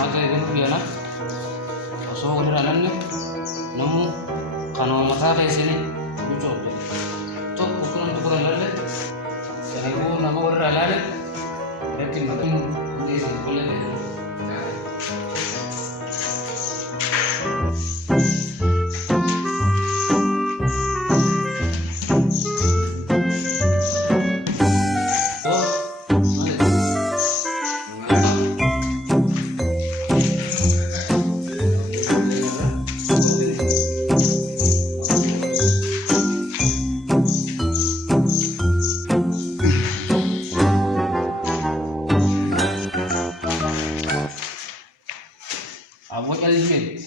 Mata itu biar osoo udah alannya nemu kalau mata kayak sini lucu cok ukuran lalu jadi gua nama udah lalu berarti mana ini sih boleh deh. Abo Elizabeth.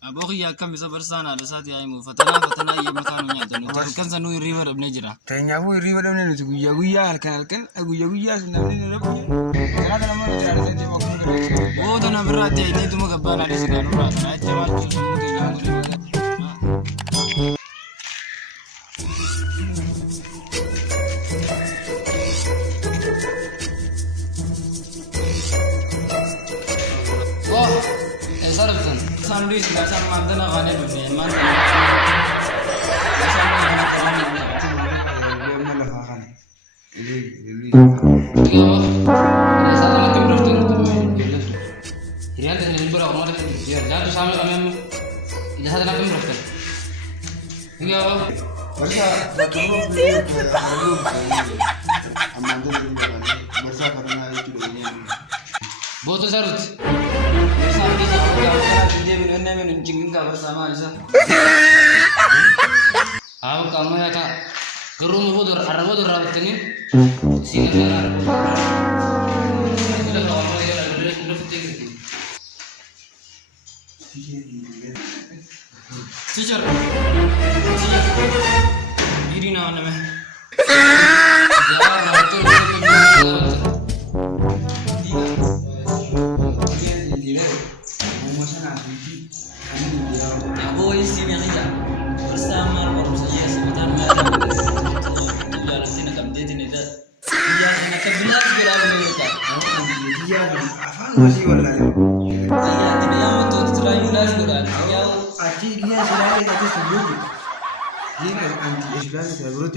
Abo kiyya akkam isa barsaana dhasaati haimu fatana iyya makaanu nyaatan nuti halkan sanuu hirriba dhabnee jira. Keenyaafuu hirriba dhabnee nuti guyyaa halkan guyyaa sun namni nu dhabne kanaa kana mana jiraatee deema kun gara Booda namirraatti ayineetuma gabbaanaa dhiisinaa nurraa kana itti baachuu sammuu keenyaa mul'isa. Oh, sarapsan. Saan luis nggak sama mantan akannya dunia mantan. deema lafaa kana. Iya, ada satu lagi bro tuh. Ini ada yang berapa orang ada dia. Jangan sama kami. Ada satu lagi bro tuh. Iya. Barsa amanda barsa karena itu ini. Boto sarut. Bersama dia sama dia minum cingin nggak bersama Alisa. Aku kamu ya kak. Kerumuh bodoh, arah bodoh rawat ini. Sini jalan. Sudah kalau kamu ya udah penting gitu. Cicer. Diri namanya. Ya, betul. Abo isi yang aja bersama baru saja sebentar jalan sini kamde ini dah. Iya, nak kebelas kira mereka. Dia afaan masih wallahi. Iya, tidak yang itu terayu dah sudah. Ya, Ati dia selalu tadi sebelum. Dia anti Islam sebelum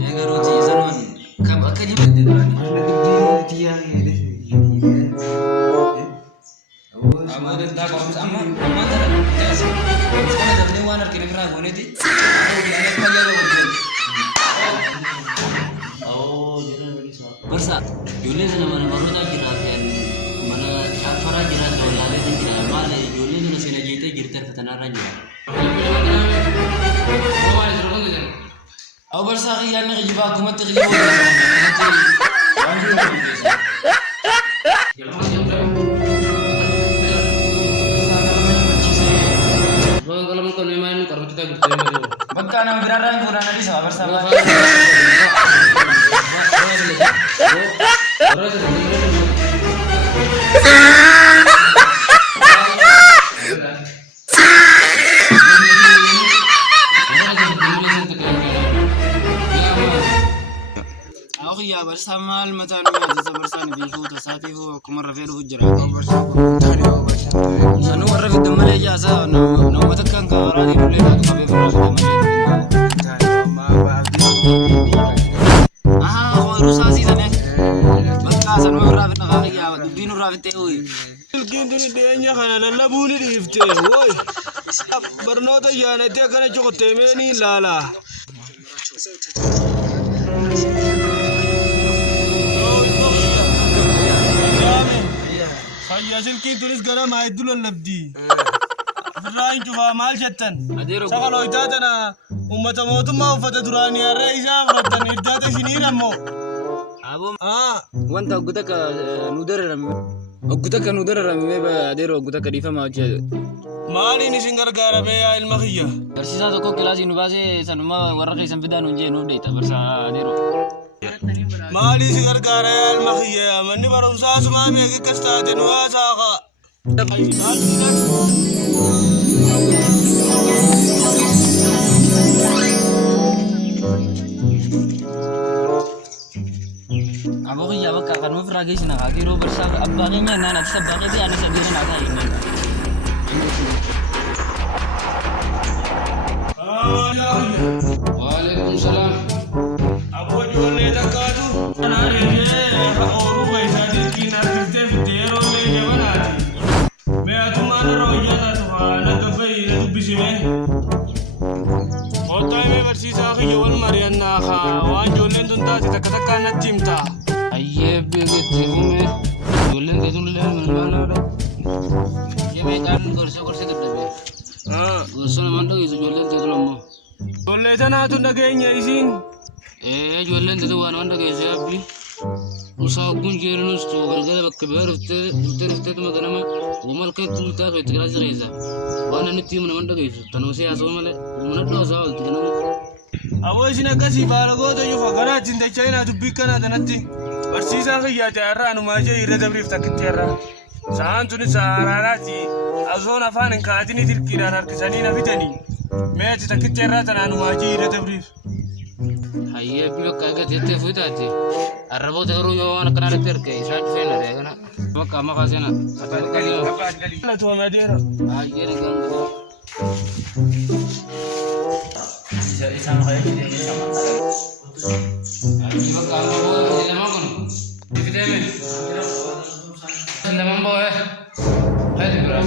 ya garuji zaman. Kamu akan nyebut dia Abo ada tak kalau sama mana ada tes. Sekarang ada dewan kira kira gini ti. Aku bilang apa ya lo. Oh, jangan beri soal. Bersa. Juli sana mana baru tak kira kan. Mana safara kira kalau lari tu kira mana Juli tu nasi lagi itu kira terfitnah raja. Aku bersa kian nak jumpa aku mati kerja. Kalau mau kau main, kalau kita bertemu. Bukan nama berada yang kurang tadi sama bersama. Aku ya bersama almatan itu bersama bihu tasati hu kumar rafiq hujra. Sanu rafiq demale jasa no matakan ka aradi dulu ka kabe rafiq Aha, aku rusasi sana. Bekas sanu rafiq na ya dubinu rafiq tewi. Ilkin duni deenya kana lallabuni dhiifte woy barnoota yaanate akkana coqottee meeni ilaala. Fayyaa silkiin tunis gara maayidduu lallabdii. Ofirraa hin cufaa maal jettan? Sakalooyitaa tana uummata mootummaa uffata duraanii harree isaa fudhattan hiddaata ishinii rammoo. Wanta oggutaka nu dararame adeero oggutaka dhiifama hojjete. Maaliin isin gargaarame yaa ilma kiyya? Barsiisaa tokko kilaasii nu baasee sanuma warra keessan fidaa nuun jee nuuf deeta barsaa adeero. Maaliin si gargaara yaa ilma kiyya? Manni barumsaa sumaa meeqa akkas taate nu haasaaqa. Abo kaya bakal kan mo frage sinakakiro bersa abangnya na sa bakit di ano sa dito na tayo. Waalaikumsalam. Abu ijoollee takkaatu kana reebee ooluu keessaa dirqiin argiftee fitte yeroo mee jabanaati. Mee atummaan irra hojjetaa tufa nagga fa'i na dubbisime. Kottaa himee barsiisaa kiyya wal mari'annaa kaa waan ijoolleen tun taate takka takkaan natti himtaa. Ayyee beeketti fume ijoolleen keetunillee milmaanaadha. Jimee caaluun gorsee dadhabee. Gorsoo namaan dhageessu ijoolleen keetun ammoo. Ijoollee tanaatu dhageenya isiin. Ijoolleen keetu waan dhageessee abbi. Usaa ogguun jeerinus tu galgala bakka biraa dhufteetuma ganama uumal keetti bultaa so'itti kalaasa keessa. Waan namni itti himu namaan dhageessu tanuu siyaasoo malee mana dhoosaa oolti ganama. Aboo isin akkasii baalagoota yufa garaa ittiin dacha'inaa dubbii kanaa tanatti barsiisaa kiyyaate har'aa numaa jee irra dabriif takkitti har'aa. Sa'aan tunis haraaraati asoon afaan hin kaatini dirqiidhaan harkisanii na fitanii. Mee ati takkitti har'aa tanaa numaa jee irra dabriif. Hayyee bakka eeggateettee fuutaati. Arraboota garuu yoo waan akkanaa irratti arge isaa dhufee na reegana. Bakka amma kaasena. Latu amadeera. Hayyee nagaan Isang kaya hindi sama. Hayyee bakka amma booda nama kun. Difiteeme. Naman boo'e. Hayyee biraa.